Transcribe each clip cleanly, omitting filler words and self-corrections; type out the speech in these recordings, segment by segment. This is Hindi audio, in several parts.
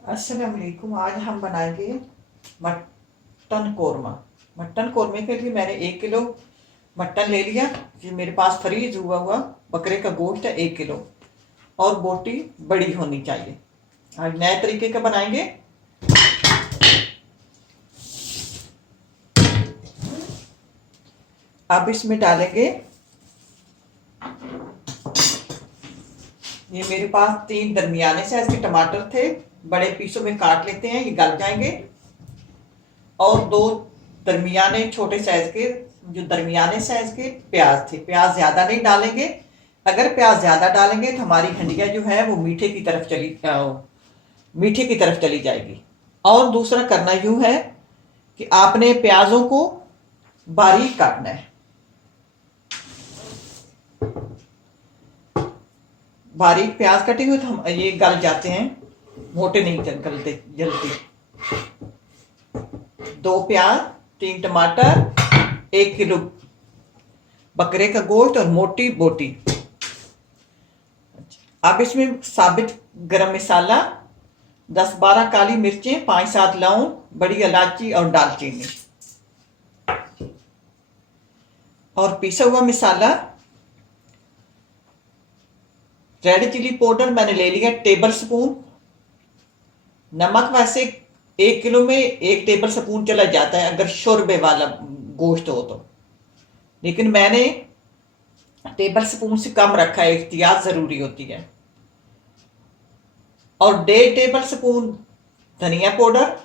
अस्सलाम वालेकुम। आज हम बनाएंगे मटन कोरमा। मटन कोरमे के लिए मैंने 1 किलो मटन ले लिया। ये मेरे पास फ्रीज हुआ हुआ बकरे का गोश्त है 1 किलो, और बोटी बड़ी होनी चाहिए। आज नए तरीके का बनाएंगे। अब इसमें डालेंगे, ये मेरे पास 3 दरमियाने साइज के टमाटर थे, बड़े पीसों में काट लेते हैं, ये गल जाएंगे। और 2 दरमियाने छोटे साइज के, जो दरमियाने साइज के प्याज थे। प्याज ज्यादा नहीं डालेंगे, अगर प्याज ज्यादा डालेंगे तो हमारी हंडिया जो है वो मीठे की तरफ चली जाएगी। और दूसरा करना यूं है कि आपने प्याजों को बारीक काटना है। बारीक प्याज कटे हुए तो हम ये गल जाते हैं, मोटे नहीं गलते जल्दी। 2 प्याज, 3 टमाटर, 1 किलो बकरे का गोश्त और मोटी बोटी। अब इसमें साबित गरम मसाला, 10-12 काली मिर्चें, 5-7 लौंग, बड़ी इलायची और दालचीनी, और पीसा हुआ मसाला। रेड चिली पाउडर मैंने ले लिया टेबल स्पून। नमक वैसे 1 किलो में 1 टेबल स्पून चला जाता है अगर शोरबे वाला गोश्त हो तो, लेकिन मैंने टेबल स्पून से कम रखा है, एहतियात जरूरी होती है। और 1.5 टेबल स्पून धनिया पाउडर,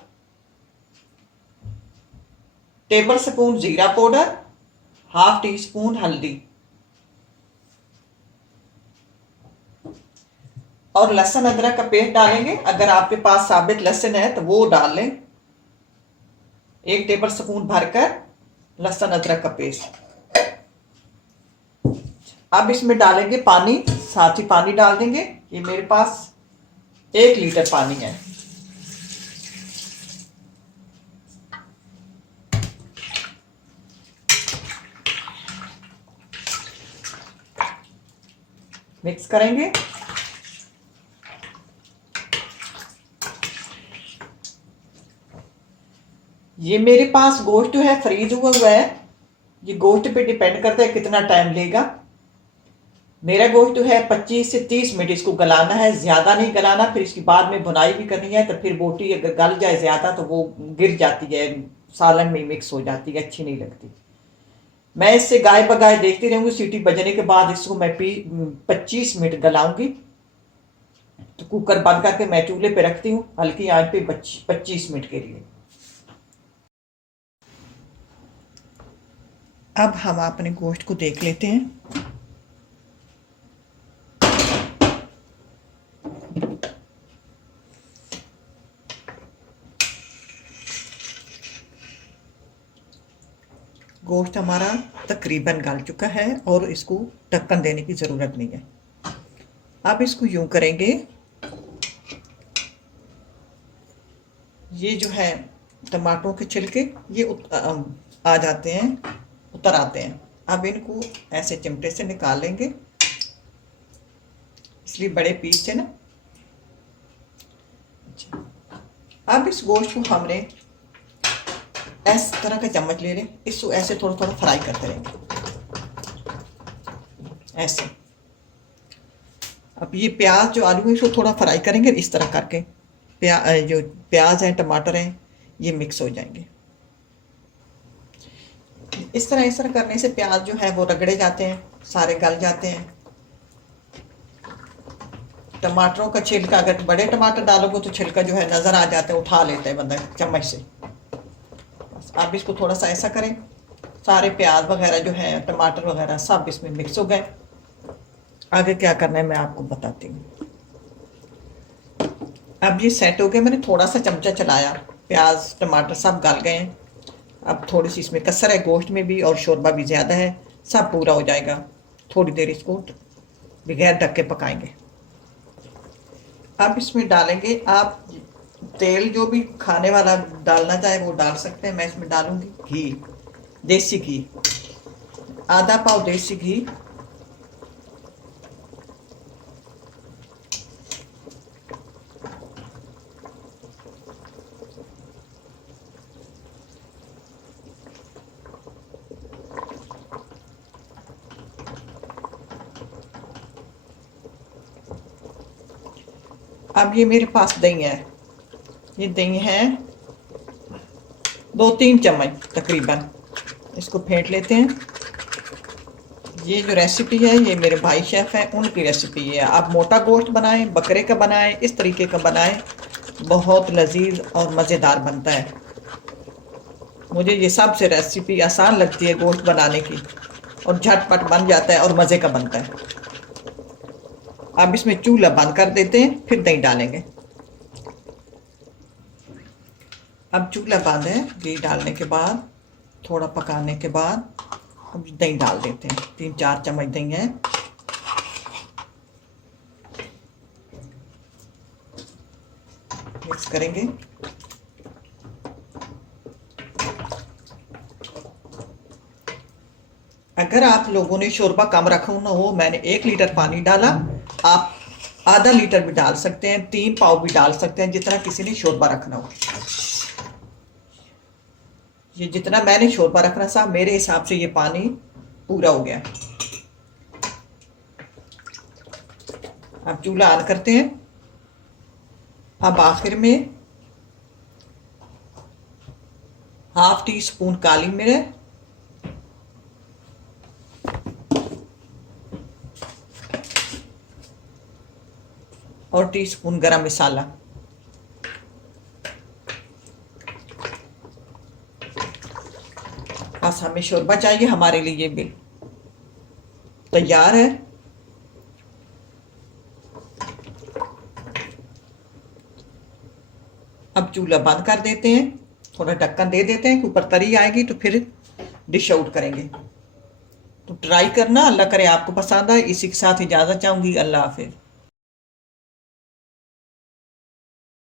टेबल स्पून जीरा पाउडर, ½ टी स्पून हल्दी, और लहसुन अदरक का पेस्ट डालेंगे। अगर आपके पास साबित लहसुन है तो वो डाल लें, 1 टेबल स्पून भरकर लहसुन अदरक का पेस्ट। अब इसमें डालेंगे पानी, साथ ही पानी डाल देंगे। ये मेरे पास 1 लीटर पानी है। मिक्स करेंगे। ये मेरे पास गोश्त जो है फ्रीज हुआ है, ये गोश्त पे डिपेंड करता है कितना टाइम लेगा। मेरा गोश्त जो है 25 से 30 मिनट इसको गलाना है, ज्यादा नहीं गलाना। फिर इसके बाद में बुनाई भी करनी है, तो फिर बोटी अगर गल जाए ज्यादा तो वो गिर जाती है, सालन में मिक्स हो जाती है, अच्छी नहीं लगती। मैं इससे गाय बगाए देखती रहूंगी। सीटी बजने के बाद इसको मैं 25 मिनट गलाऊंगी। तो कुकर बंद करके मैं चूल्हे पे रखती हूँ हल्की आंच पे 25 मिनट के लिए। अब हम अपने गोश्त को देख लेते हैं। गोश्त हमारा तकरीबन गल चुका है और इसको ढक्कन देने की ज़रूरत नहीं है। अब इसको यूं करेंगे, ये जो है टमाटरों के छिलके ये आ जाते हैं, उतर आते हैं। अब इनको ऐसे चिमटे से निकाल लेंगे, इसलिए बड़े पीस थे ना। अब इस गोश्त को हमने इस तरह का चम्मच ले लें, इसको ऐसे थोड़ा थोड़ा फ्राई करते रहेंगे ऐसे। अब ये प्याज जो आलू है इसको थोड़ा फ्राई करेंगे इस तरह करके। जो प्याज है टमाटर है ये मिक्स हो जाएंगे। इस तरह करने से प्याज जो है वो रगड़े जाते हैं, सारे गल जाते हैं। टमाटरों का छिलका, अगर बड़े टमाटर डालोगे तो छिलका जो है नजर आ जाता है, उठा लेता है बंदा चम्मच से। अब इसको थोड़ा सा ऐसा करें, सारे प्याज वगैरह जो है टमाटर वगैरह सब इसमें मिक्स हो गए। आगे क्या करना है मैं आपको बताती हूँ। अब ये सेट हो गया, मैंने थोड़ा सा चमचा चलाया, प्याज टमाटर सब गल गए हैं। अब थोड़ी सी इसमें कसर है गोश्त में भी, और शोरबा भी ज़्यादा है, सब पूरा हो जाएगा। थोड़ी देर इसको बगैर ढक के पकाएंगे। अब इसमें डालेंगे आप तेल, जो भी खाने वाला डालना चाहे वो डाल सकते हैं। मैं इसमें डालूंगी घी, देसी घी, आधा पाव देसी घी। अब ये मेरे पास दही है, ये दही है 2-3 चम्मच तकरीबन। इसको फेंट लेते हैं। ये जो रेसिपी है ये मेरे भाई शेफ़ हैं, उनकी रेसिपी है। आप मोटा गोश्त बनाएं, बकरे का बनाएं, इस तरीके का बनाएं, बहुत लजीज और मज़ेदार बनता है। मुझे ये सबसे रेसिपी आसान लगती है गोश्त बनाने की, और झटपट बन जाता है और मज़े का बनता है। अब इसमें चूल्हा बंद कर देते हैं, फिर दही डालेंगे। अब चूल्हा बंद है। घी डालने के बाद, थोड़ा पकाने के बाद अब दही डाल देते हैं। 3-4 चम्मच दही है। मिक्स करेंगे। अगर आप लोगों ने शोरबा कम रखना हो, मैंने 1 लीटर पानी डाला, आप आधा लीटर भी डाल सकते हैं, 3 पाव भी डाल सकते हैं, जितना किसी ने शोरबा रखना हो। ये जितना मैंने शोरबा रखना था, मेरे हिसाब से ये पानी पूरा हो गया। अब चूल्हा ऑन करते हैं। अब आखिर में ½ टीस्पून काली मिर्च, और टीस्पून गरम मसाला। बस हमें शोरबा चाहिए, हमारे लिए ये बिल तैयार है। अब चूल्हा बंद कर देते हैं, थोड़ा ढक्कन दे देते हैं कि ऊपर तरी आएगी तो फिर डिश आउट करेंगे। तो ट्राई करना, अल्लाह करे आपको पसंद आए। इसी के साथ इजाज़त चाहूँगी। अल्लाह हाफिज़।